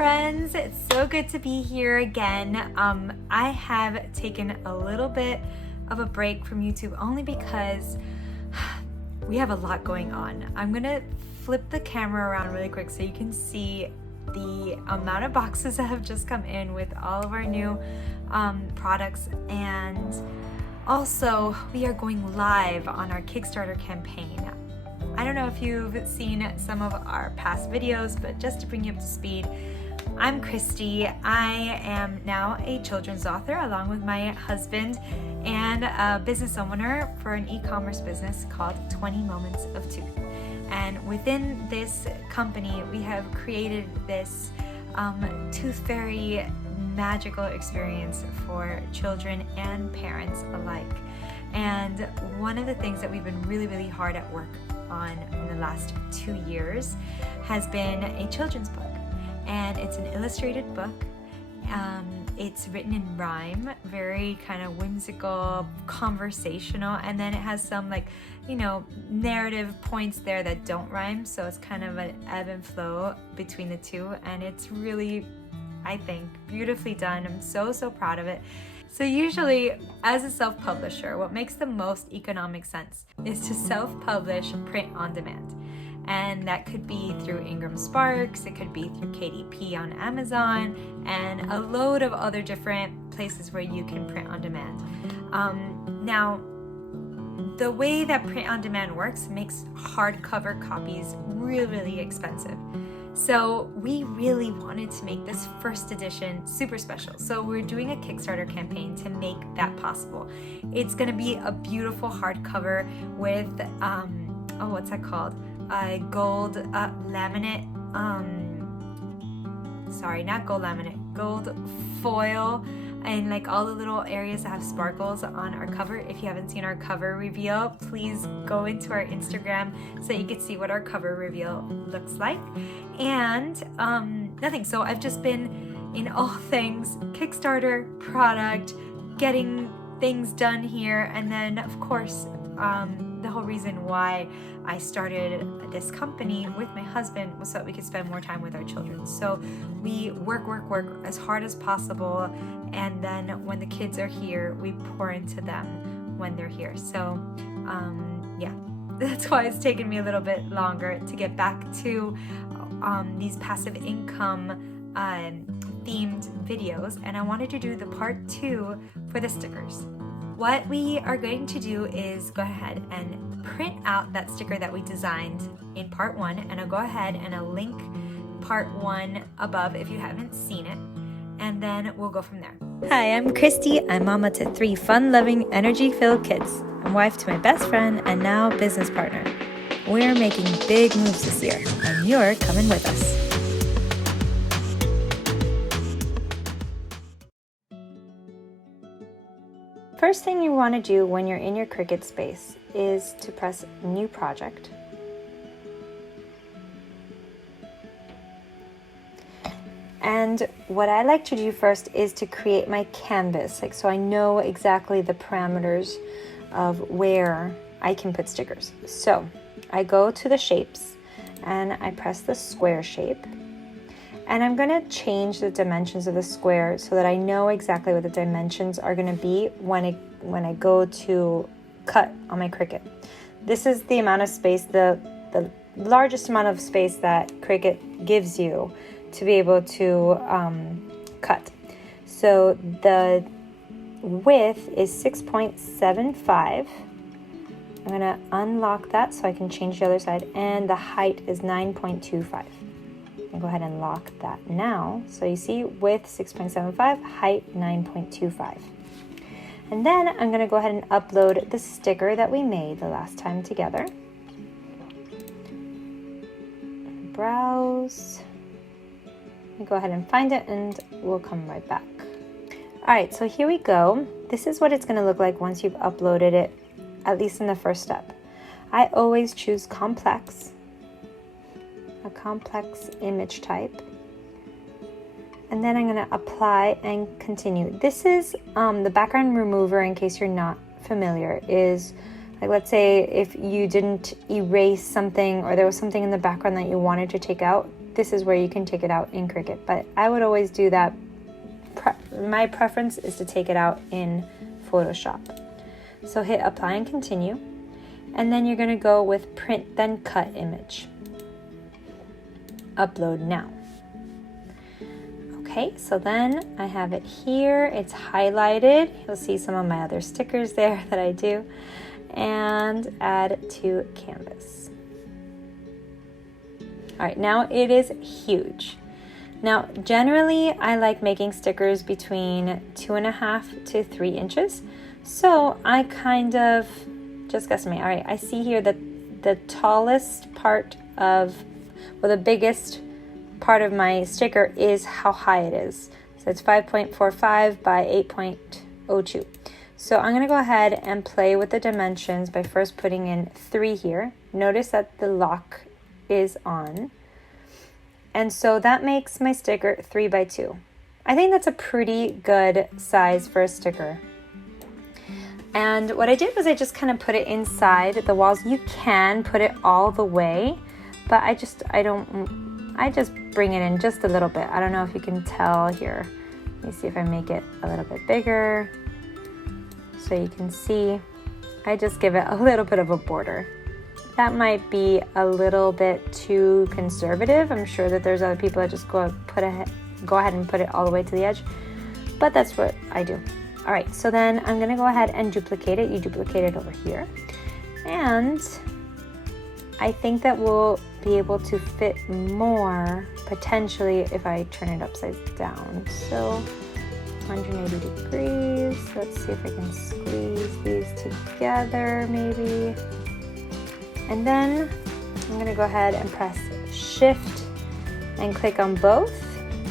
friends, it's so good to be here again. I have taken a little bit of a break from YouTube only because we have a lot going on. I'm gonna flip the camera around really quick so you can see the amount of boxes that have just come in with all of our new products, and also we are going live on our Kickstarter campaign. I don't know if you've seen some of our past videos, but just to bring you up to speed, I'm Christy. I am now a children's author along with my husband and a business owner for an e-commerce business called 20 Moments of Tooth. And within this company, we have created this tooth fairy magical experience for children and parents alike. And one of the things that we've been really hard at work on in the last 2 years has been a children's book. And it's an illustrated book. It's written in rhyme, very kind of whimsical, conversational, and then it has some narrative points there that don't rhyme, so it's kind of an ebb and flow between the two, and it's really, I think, beautifully done. I'm so proud of it. So usually, as a self-publisher, what makes the most economic sense is to self-publish print on demand. And that could be through Ingram Sparks, it could be through KDP on Amazon, and a load of other different places where you can print on demand. Now, the way that print on demand works makes hardcover copies really expensive. So we really wanted to make this first edition super special. So we're doing a Kickstarter campaign to make that possible. It's gonna be a beautiful hardcover with, what's that called? Gold laminate, gold foil, and like all the little areas that have sparkles on our cover. If you haven't seen our cover reveal, please go into our Instagram so you can see what our cover reveal looks like. And nothing, so I've just been in all things Kickstarter, product, getting things done here, and then of course the whole reason why I started this company with my husband was so that we could spend more time with our children. So we work as hard as possible, and then when the kids are here, we pour into them when they're here. So yeah, that's why it's taken me a little bit longer to get back to these passive income themed videos, and I wanted to do the part 2 for the stickers. What we are going to do is go ahead and print out that sticker that we designed in part 1, and I'll go ahead and I'll link part 1 above if you haven't seen it, and then we'll go from there. Hi, I'm Christy. I'm mama to 3 fun-loving, energy-filled kids. I'm wife to my best friend and now business partner. We're making big moves this year, and you're coming with us. First thing you want to do when you're in your Cricut space is to press New Project. And what I like to do first is to create my canvas, so I know exactly the parameters of where I can put stickers. So I go to the shapes and I press the square shape. And I'm gonna change the dimensions of the square so that I know exactly what the dimensions are gonna be when I go to cut on my Cricut. This is the amount of space, the largest amount of space that Cricut gives you to be able to cut. So the width is 6.75. I'm gonna unlock that so I can change the other side, and the height is 9.25. I'll go ahead and lock that now. So you see width 6.75, height 9.25. And then I'm gonna go ahead and upload the sticker that we made the last time together. Browse. Go ahead and find it and we'll come right back. All right, so here we go. This is what it's gonna look like once you've uploaded it, at least in the first step. I always choose complex, a complex image type. And then I'm gonna apply and continue. This is the background remover, in case you're not familiar, is like, let's say if you didn't erase something or there was something in the background that you wanted to take out, this is where you can take it out in Cricut, but I would always do that. My preference is to take it out in Photoshop. So hit apply and continue, and then you're going to go with print then cut image. Upload now. Okay, so then I have it here. It's highlighted. You'll see some of my other stickers there that I do. And add to canvas. All right, now it is huge. Now, generally, I like making stickers between 2.5 to 3 inches. So I kind of just guesstimate. All right, I see here that the tallest part of, well, the biggest part of my sticker is how high it is. So it's 5.45 by 8.02. So I'm going to go ahead and play with the dimensions by first putting in 3 here. Notice that the lock is on. And so that makes my sticker 3 by 2. I think that's a pretty good size for a sticker. And what I did was I just kind of put it inside the walls. You can put it all the way, but I just bring it in just a little bit. I don't know if you can tell here. Let me see if I make it a little bit bigger so you can see. I just give it a little bit of a border. That might be a little bit too conservative. I'm sure that there's other people that just go ahead and put it all the way to the edge, but that's what I do. All right, so then I'm gonna go ahead and duplicate it. You duplicate it over here. And I think that we'll be able to fit more potentially if I turn it upside down. So 180 degrees. Let's see if I can squeeze these together maybe. And then I'm gonna go ahead and press Shift and click on both,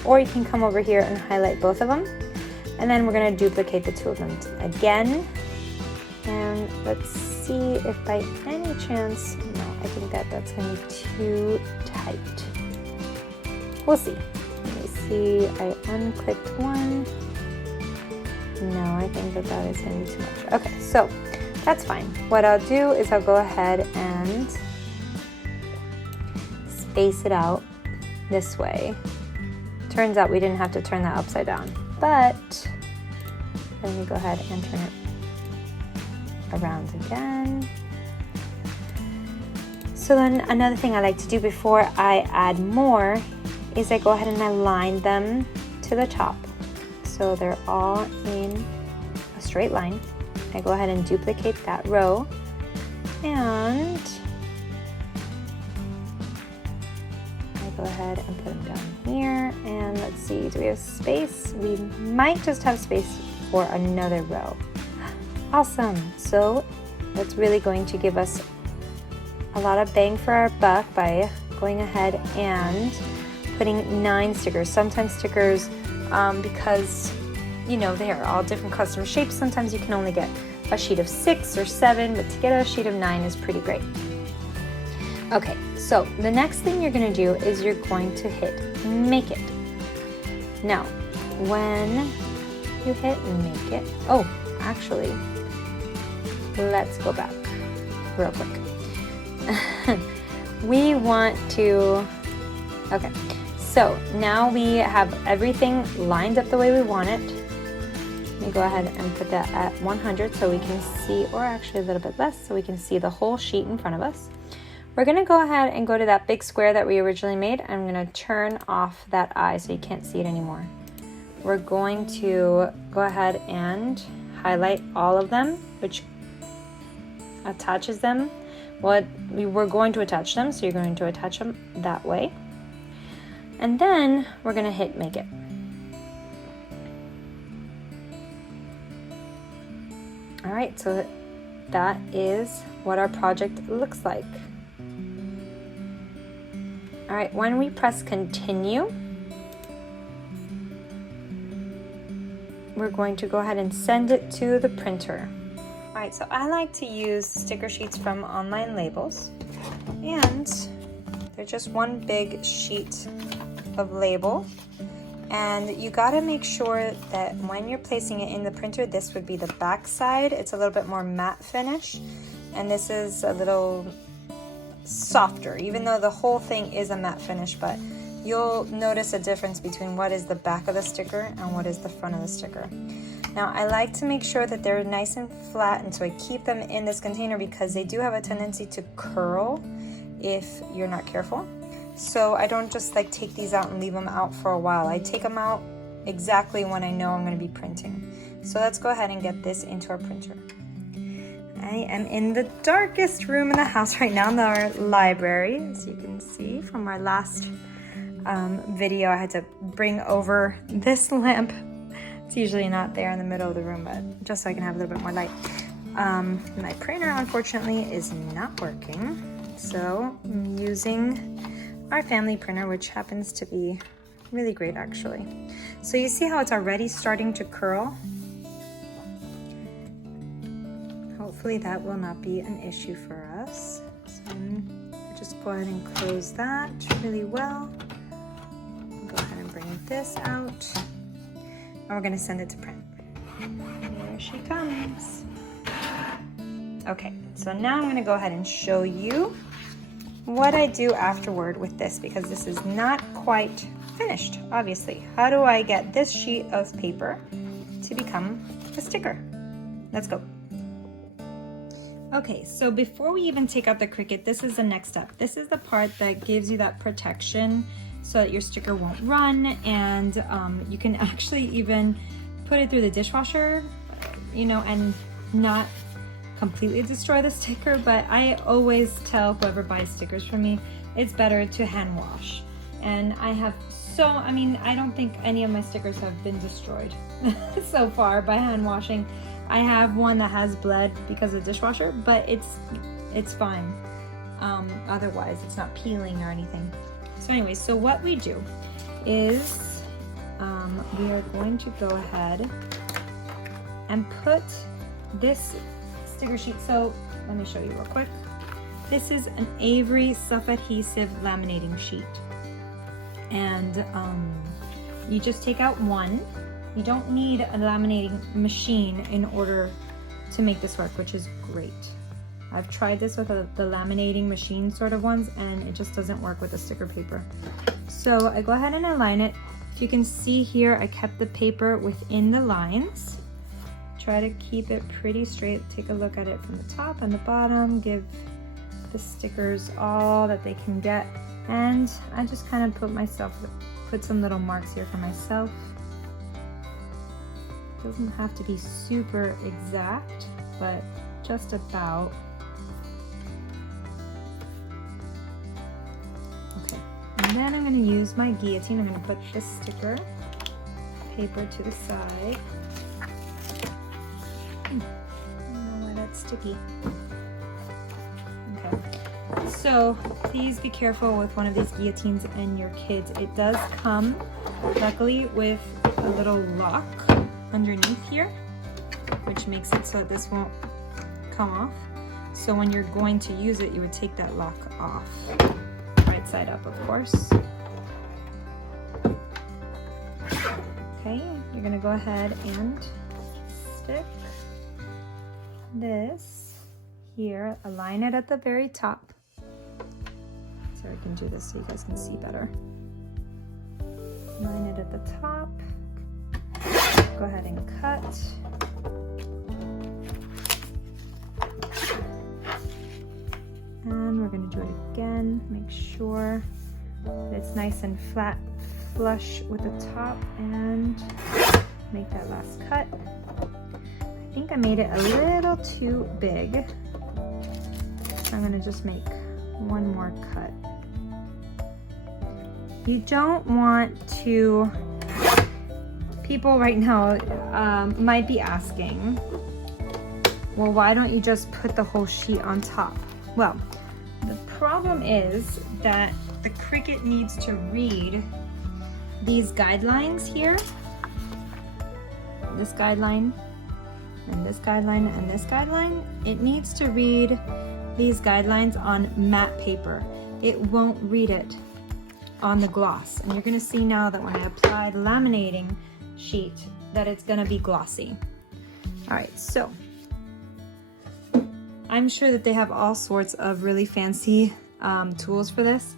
or you can come over here and highlight both of them. And then we're gonna duplicate the 2 of them again. And let's see if by any chance, no, I think that's gonna be too tight. We'll see. Let me see, I unclicked one. No, I think that is gonna be too much. Okay, so that's fine. What I'll do is I'll go ahead and space it out this way. Turns out we didn't have to turn that upside down, but let me go ahead and turn it around again. So then another thing I like to do before I add more is I go ahead and align them to the top. So they're all in a straight line. I go ahead and duplicate that row, and I go ahead and put them down here. And let's see, do we have space? We might just have space for another row. Awesome. So that's really going to give us a lot of bang for our buck by going ahead and putting 9 stickers. Sometimes stickers, because you know, they are all different custom shapes. Sometimes you can only get a sheet of 6 or 7, but to get a sheet of 9 is pretty great. Okay, so the next thing you're gonna do is you're going to hit Make It. Now, when you hit Make It, oh, actually, let's go back real quick. We want to, okay, so now we have everything lined up the way we want it. Let me go ahead and put that at 100 so we can see, or actually a little bit less, so we can see the whole sheet in front of us. We're gonna go ahead and go to that big square that we originally made. I'm gonna turn off that eye so you can't see it anymore. We're going to go ahead and highlight all of them, which attaches them. We're going to attach them, so you're going to attach them that way. And then we're gonna hit Make It. All right, so that is what our project looks like. All right, when we press continue, we're going to go ahead and send it to the printer. All right, so I like to use sticker sheets from Online Labels, and they're just one big sheet of label. And you gotta make sure that when you're placing it in the printer, this would be the back side. It's a little bit more matte finish, and this is a little softer, even though the whole thing is a matte finish, but you'll notice a difference between what is the back of the sticker and what is the front of the sticker. Now I like to make sure that they're nice and flat, and so I keep them in this container because they do have a tendency to curl if you're not careful. So I don't just like take these out and leave them out for a while. I take them out exactly when I know I'm going to be printing. So let's go ahead and get this into our printer. I am in the darkest room in the house right now, in our library. As you can see from our last video, I had to bring over this lamp. It's usually not there in the middle of the room, but just so I can have a little bit more light. My printer, unfortunately, is not working. So I'm using our family printer, which happens to be really great, actually. So you see how it's already starting to curl? Hopefully that will not be an issue for us. So just go ahead and close that really well. Go ahead and bring this out. And we're gonna send it to print. Here she comes. Okay, so now I'm gonna go ahead and show you what I do afterward with this, because this is not quite finished, obviously. How do I get this sheet of paper to become a sticker? Let's go. Okay, so before we even take out the Cricut, this is the next step. This is the part that gives you that protection so that your sticker won't run, and you can actually even put it through the dishwasher, you know, and not completely destroy the sticker. But I always tell whoever buys stickers from me, it's better to hand wash. And I have I mean, I don't think any of my stickers have been destroyed so far by hand washing. I have one that has bled because of the dishwasher, but it's fine. Otherwise, it's not peeling or anything. So anyway, so what we do is we are going to go ahead and put this sticker sheet. So let me show you real quick. This is an Avery self-adhesive laminating sheet. And you just take out one. You don't need a laminating machine in order to make this work, which is great. I've tried this with the laminating machine sort of ones, and it just doesn't work with the sticker paper. So I go ahead and align it. If you can see here, I kept the paper within the lines. Try to keep it pretty straight. Take a look at it from the top and the bottom. Give the stickers all that they can get. And I just kind of put some little marks here for myself. Doesn't have to be super exact, but just about. Okay, and then I'm going to use my guillotine. I'm going to put this sticker paper to the side. I don't know why that's sticky. Okay, so please be careful with one of these guillotines and your kids. It does come, luckily, with a little lock underneath here, which makes it so that this won't come off. So when you're going to use it, you would take that lock off. Right side up, of course. Okay, you're gonna go ahead and stick this here, align it at the very top. So I can do this so you guys can see better. Align it at the top. Go ahead and cut. And we're going to do it again. Make sure that it's nice and flat, flush with the top, and make that last cut. I think I made it a little too big. So I'm going to just make one more cut. You don't want to... People right now might be asking, well, why don't you just put the whole sheet on top? Well, the problem is that the Cricut needs to read these guidelines here. This guideline, and this guideline, and this guideline. It needs to read these guidelines on matte paper. It won't read it on the gloss. And you're gonna see now that when I apply the laminating sheet that it's gonna be glossy. All right, so I'm sure that they have all sorts of really fancy tools for this.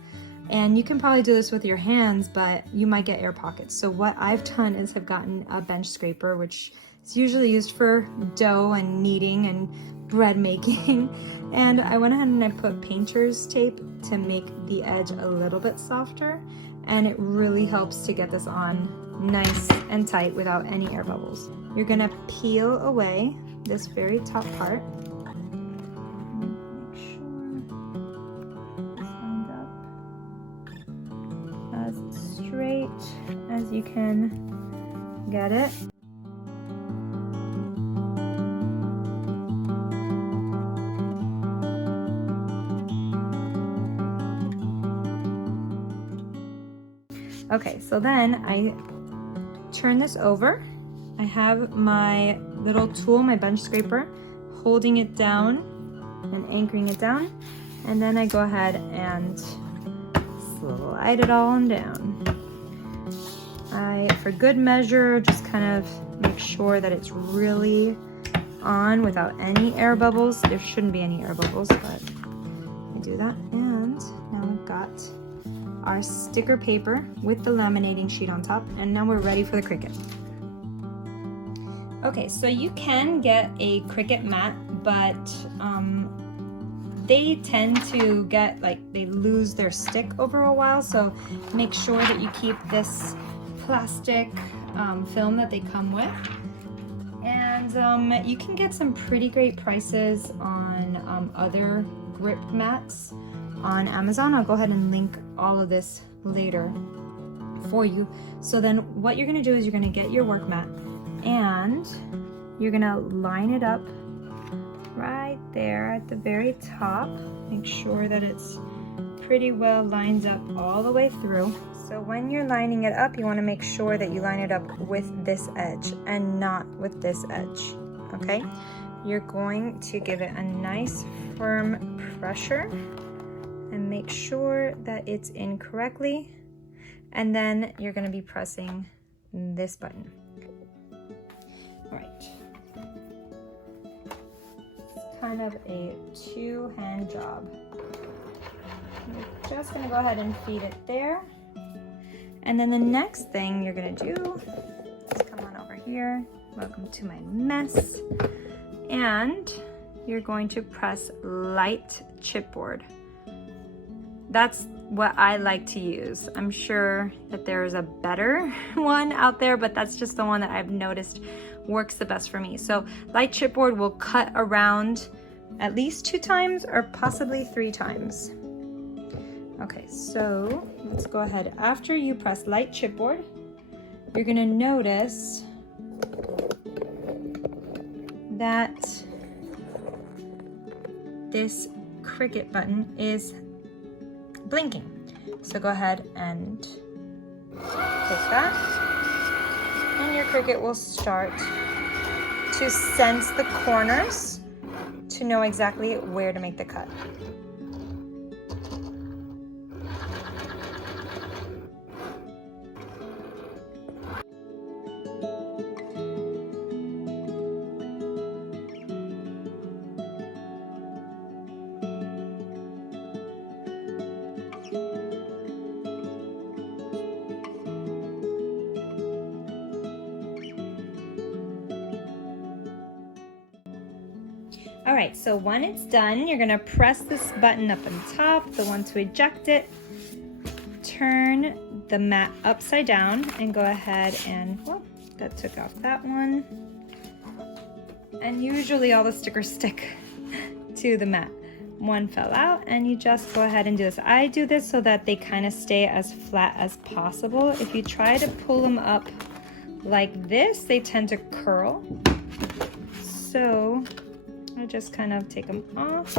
And you can probably do this with your hands, but you might get air pockets. So what I've done is have gotten a bench scraper, which is usually used for dough and kneading and bread making. And I went ahead and I put painter's tape to make the edge a little bit softer. And it really helps to get this on nice and tight without any air bubbles. You're gonna peel away this very top part. Make sure it's lined up as straight as you can get it. Okay, so then I turn this over. I have my little tool, my bench scraper, holding it down and anchoring it down. And then I go ahead and slide it all on down. For good measure, just kind of make sure that it's really on without any air bubbles. There shouldn't be any air bubbles, but I do that. And now we've got our sticker paper with the laminating sheet on top, and now we're ready for the Cricut. Okay, so you can get a Cricut mat, but they tend to get, like, they lose their stick over a while, so make sure that you keep this plastic film that they come with. And you can get some pretty great prices on other grip mats on Amazon. I'll go ahead and link all of this later for you. So then what you're gonna do is you're gonna get your work mat and you're gonna line it up right there at the very top. Make sure that it's pretty well lined up all the way through. So when you're lining it up, you wanna make sure that you line it up with this edge and not with this edge, okay? You're going to give it a nice firm pressure and make sure that it's in correctly. And then you're gonna be pressing this button. All right. It's kind of a two-hand job. You're just gonna go ahead and feed it there. And then the next thing you're gonna do is come on over here. Welcome to my mess. And you're going to press light chipboard. That's what I like to use. I'm sure that there's a better one out there, but that's just the one that I've noticed works the best for me. So light chipboard will cut around at least 2 times or possibly 3 times. Okay, so let's go ahead. After you press light chipboard, you're gonna notice that this Cricut button is blinking. So go ahead and click that, and your Cricut will start to sense the corners to know exactly where to make the cut. All right, so when it's done, you're gonna press this button up on top, the one to eject it, turn the mat upside down, and go ahead and, well, that took off that one. And usually all the stickers stick to the mat. One fell out, and you just go ahead and do this. I do this so that they kind of stay as flat as possible. If you try to pull them up like this, they tend to curl. So I just kind of take them off,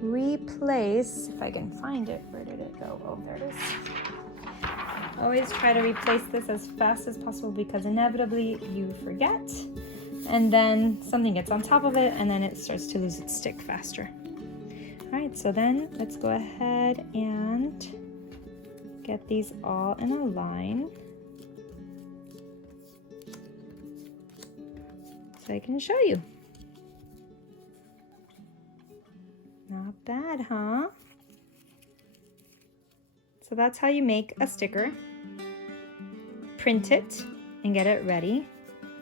replace, if I can find it, where did it go? Oh, there it is. Always try to replace this as fast as possible because inevitably you forget, and then something gets on top of it and then it starts to lose its stick faster. All right, so then let's go ahead and get these all in a line. So I can show you. Not bad, huh? So that's how you make a sticker. Print it and get it ready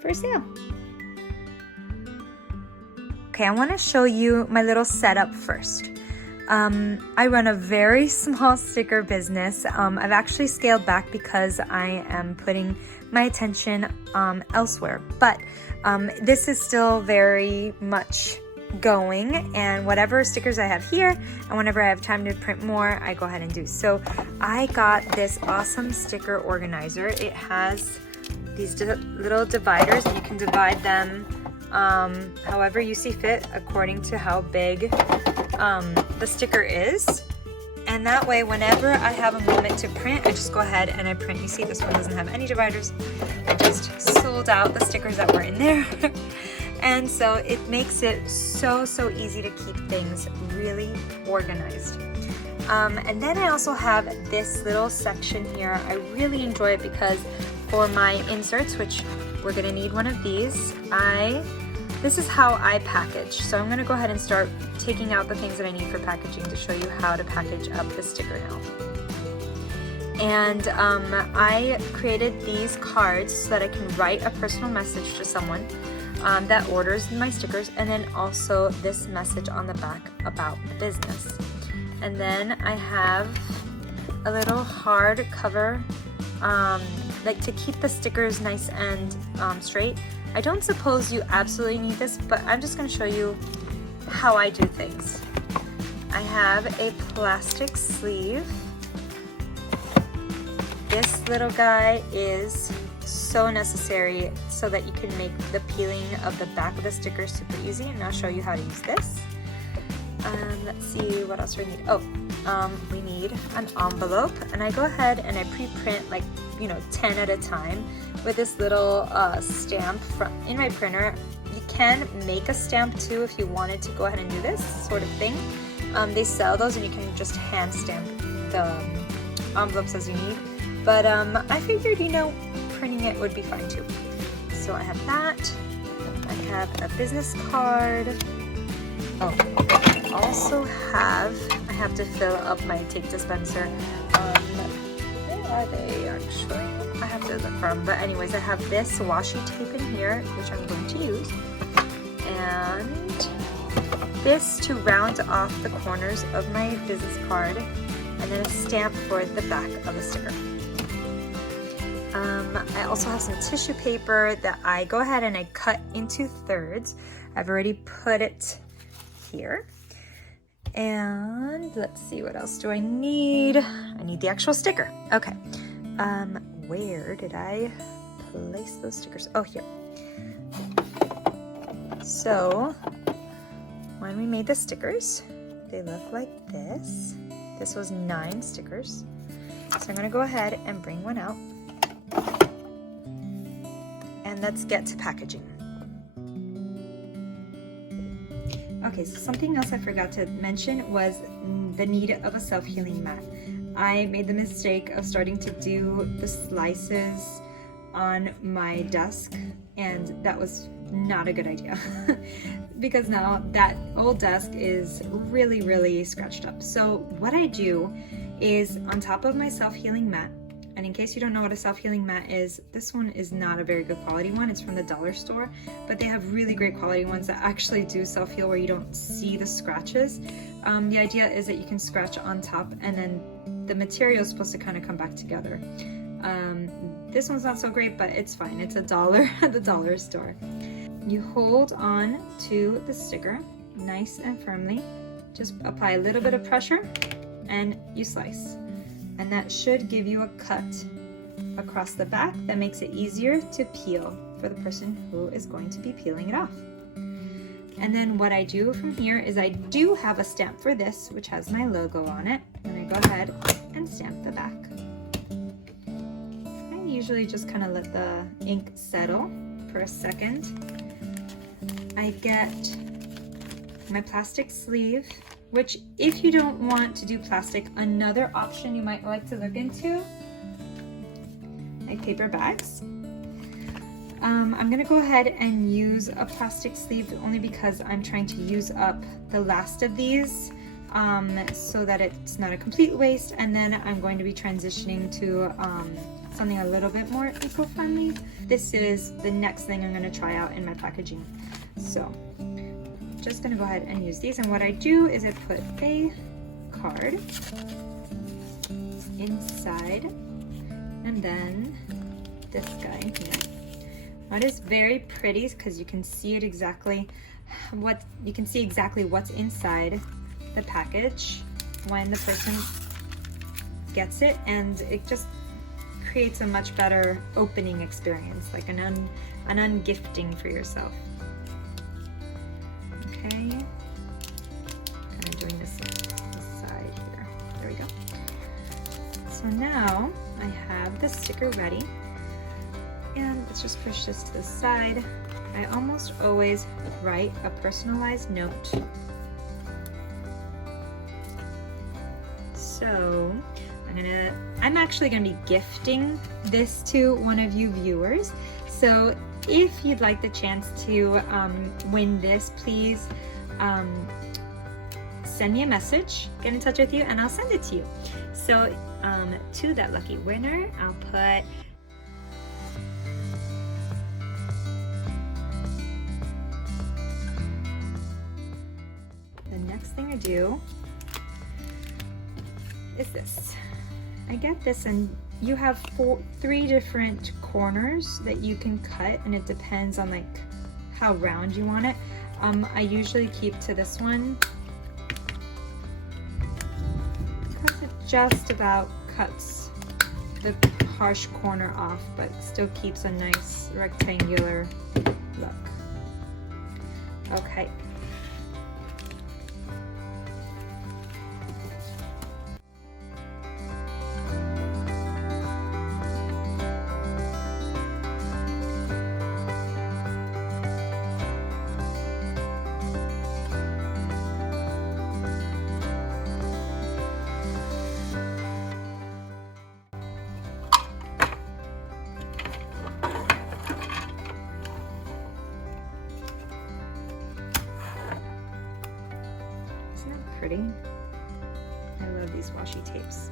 for sale. Okay, I want to show you my little setup first. I run a very small sticker business. I've actually scaled back because I am putting my attention elsewhere, but this is still very much going, and whatever stickers I have here and whenever I have time to print more, I go ahead and do. So I got this awesome sticker organizer. It has these little dividers, and you can divide them however you see fit according to how big the sticker is. And that way, whenever I have a moment to print, I just go ahead and I print. You see this one doesn't have any dividers. I just sold out the stickers that were in there. And so it makes it so easy to keep things really organized. And then I also have this little section here. I really enjoy it because for my inserts, which we're gonna need one of these, this is how I package. So I'm gonna go ahead and start taking out the things that I need for packaging to show you how to package up the sticker now. And I created these cards so that I can write a personal message to someone that orders my stickers, and then also this message on the back about the business. And then I have a little hard cover, like to keep the stickers nice and straight. I don't suppose you absolutely need this, but I'm just going to show you how I do things. I have a plastic sleeve. This little guy is so necessary so that you can make the peeling of the back of the sticker super easy, and I'll show you how to use this. Let's see, what else do we need? Oh, we need an envelope, and I go ahead and I pre-print like 10 at a time with this little stamp in my printer. You can make a stamp too if you wanted to go ahead and do this sort of thing. They sell those, and you can just hand stamp the envelopes as you need, but I figured printing it would be fine too. So I have that. I have a business card. Oh, I also have to fill up my tape dispenser. Where are they actually? I have to look for them. But anyways, I have this washi tape in here, which I'm going to use. And this to round off the corners of my business card. And then a stamp for the back of the sticker. I also have some tissue paper that I go ahead and I cut into thirds. I've already put it here. And let's see, what else do I need? I need the actual sticker. Okay. Where did I place those stickers? Oh, here. So when we made the stickers, they look like this. This was 9 stickers. So I'm gonna go ahead and bring one out. And let's get to packaging. Okay, so something else I forgot to mention was the need of a self-healing mat. I made the mistake of starting to do the slices on my desk, and that was not a good idea because now that old desk is really scratched up. So what I do is on top of my self-healing mat, and in case you don't know what a self-healing mat is, this one is not a very good quality one. It's from the dollar store, but they have really great quality ones that actually do self-heal where you don't see the scratches. The idea is that you can scratch on top, and then the material is supposed to kind of come back together. This one's not so great, but it's fine. It's $1 at the dollar store. You hold on to the sticker nice and firmly. Just apply a little bit of pressure and you slice. And that should give you a cut across the back that makes it easier to peel for the person who is going to be peeling it off. And then what I do from here is I do have a stamp for this, which has my logo on it, and I go ahead and stamp the back. I usually just kind of let the ink settle for a second. I get my plastic sleeve, which if you don't want to do plastic, another option you might like to look into, like paper bags. I'm gonna go ahead and use a plastic sleeve only because I'm trying to use up the last of these so that it's not a complete waste, and then I'm going to be transitioning to something a little bit more eco-friendly. This is the next thing I'm going to try out in my packaging. So I'm just going to go ahead and use these, and what I do is I put a card inside, and then this guy here. That is very pretty because you can see it exactly what's inside the package when the person gets it, and it just creates a much better opening experience, like an ungifting for yourself. Okay, kind of doing this side here. There we go. So now I have the sticker ready, and let's just push this to the side. I almost always write a personalized note. So I'm actually gonna be gifting this to one of you viewers. So if you'd like the chance to win this, please send me a message, get in touch with you, and I'll send it to you. So to that lucky winner, I'll put the next thing I do is this. I get this, and you have three different corners that you can cut, and it depends on like how round you want it. I usually keep to this one because it just about cuts the harsh corner off, but still keeps a nice rectangular look. Okay. Pretty. I love these washi tapes.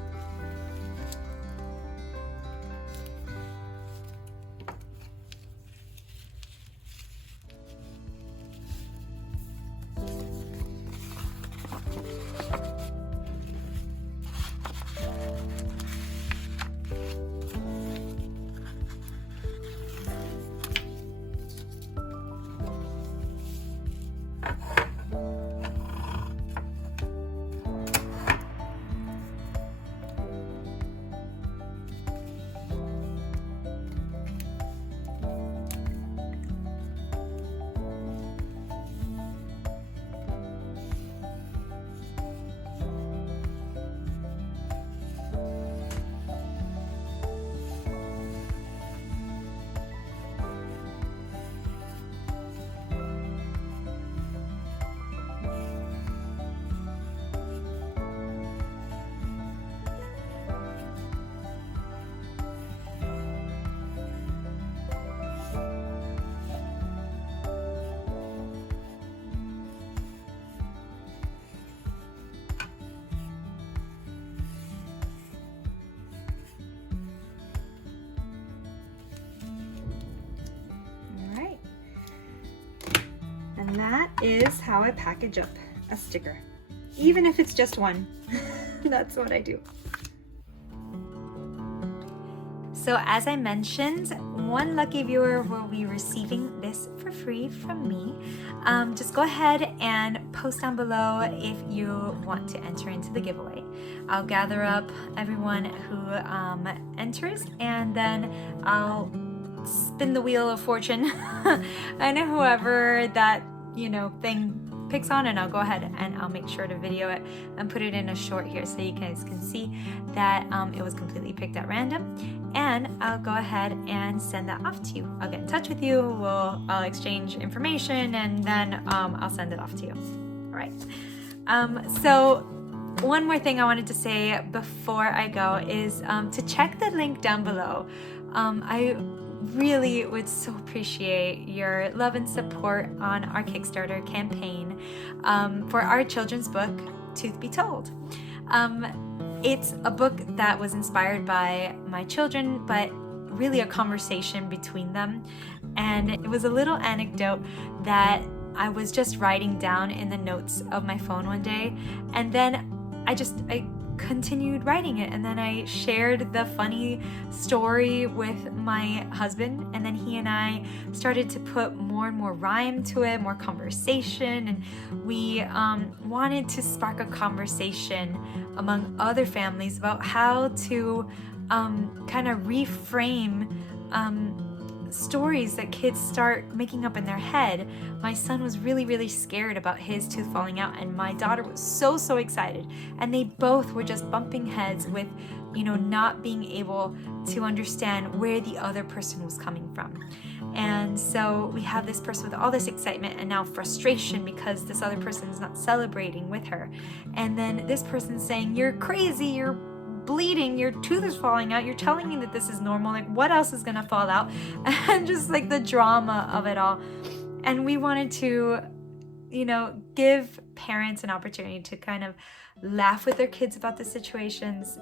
And that is how I package up a sticker. Even if it's just one, that's what I do. So as I mentioned, one lucky viewer will be receiving this for free from me. Just go ahead and post down below if you want to enter into the giveaway. I'll gather up everyone who enters, and then I'll spin the wheel of fortune and whoever that thing picks on, and I'll go ahead and I'll make sure to video it and put it in a short here so you guys can see that it was completely picked at random, and I'll go ahead and send that off to you. I'll get in touch with you, I'll exchange information, and then I'll send it off to you. All right. So one more thing I wanted to say before I go is to check the link down below. I really would so appreciate your love and support on our Kickstarter campaign for our children's book, truth be told. It's a book that was inspired by my children, but really a conversation between them. And it was a little anecdote that I was just writing down in the notes of my phone one day, and then I continued writing it, and then I shared the funny story with my husband, and then he and I started to put more and more rhyme to it, more conversation, and we wanted to spark a conversation among other families about how to kind of reframe stories that kids start making up in their head. My son was really scared about his tooth falling out, and my daughter was so excited, and they both were just bumping heads with, you know, not being able to understand where the other person was coming from. And so we have this person with all this excitement and now frustration because this other person is not celebrating with her, and then this person saying, "You're crazy, you're bleeding, your tooth is falling out, you're telling me that this is normal, like what else is gonna fall out?" And just like the drama of it all. And we wanted to, you know, give parents an opportunity to kind of laugh with their kids about the situations,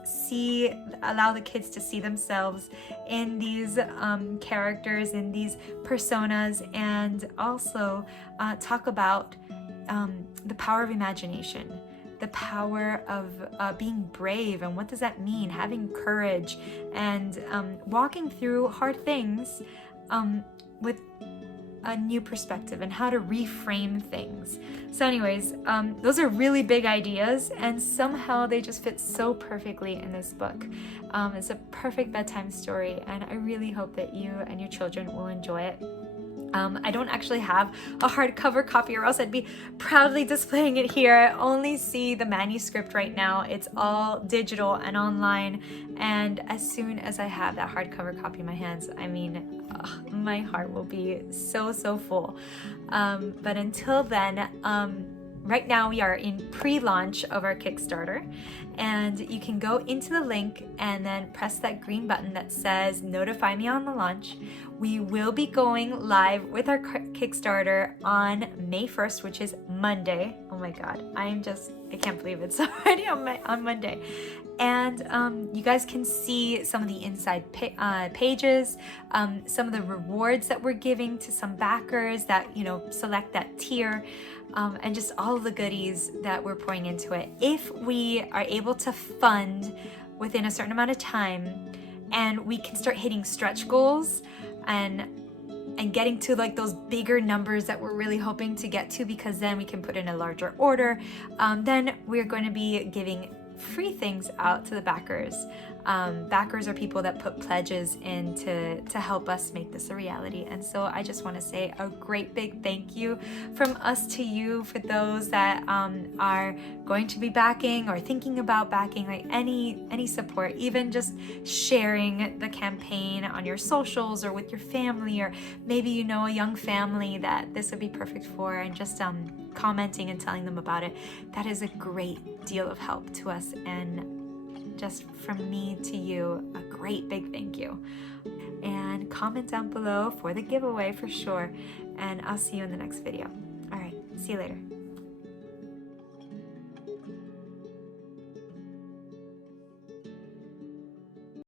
allow the kids to see themselves in these characters, in these personas, and also talk about the power of imagination, the power of being brave, and what does that mean, having courage, and walking through hard things with a new perspective, and how to reframe things. So anyways, those are really big ideas, and somehow they just fit so perfectly in this book. It's a perfect bedtime story, and I really hope that you and your children will enjoy it. I don't actually have a hardcover copy, or else I'd be proudly displaying it here. I only see the manuscript right now. It's all digital and online, and as soon as I have that hardcover copy in my hands, I mean, my heart will be so full. But until then, right now we are in pre-launch of our Kickstarter, and you can go into the link and then press that green button that says notify me on the launch. We will be going live with our Kickstarter on May 1st, which is Monday. Oh my God, I can't believe it's already on Monday. And you guys can see some of the inside pages, some of the rewards that we're giving to some backers that, you know, select that tier, and just all of the goodies that we're pouring into it. If we are able to fund within a certain amount of time, and we can start hitting stretch goals and getting to like those bigger numbers that we're really hoping to get to, because then we can put in a larger order, then we're going to be giving free things out to the backers. Backers are people that put pledges in to help us make this a reality. And so I just want to say a great big thank you from us to you for those that are going to be backing or thinking about backing, like any support, even just sharing the campaign on your socials or with your family, or maybe you know a young family that this would be perfect for, and just commenting and telling them about it. That is a great deal of help to us, and just from me to you, a great big thank you. And comment down below for the giveaway for sure, and I'll see you in the next video. All right, see you later.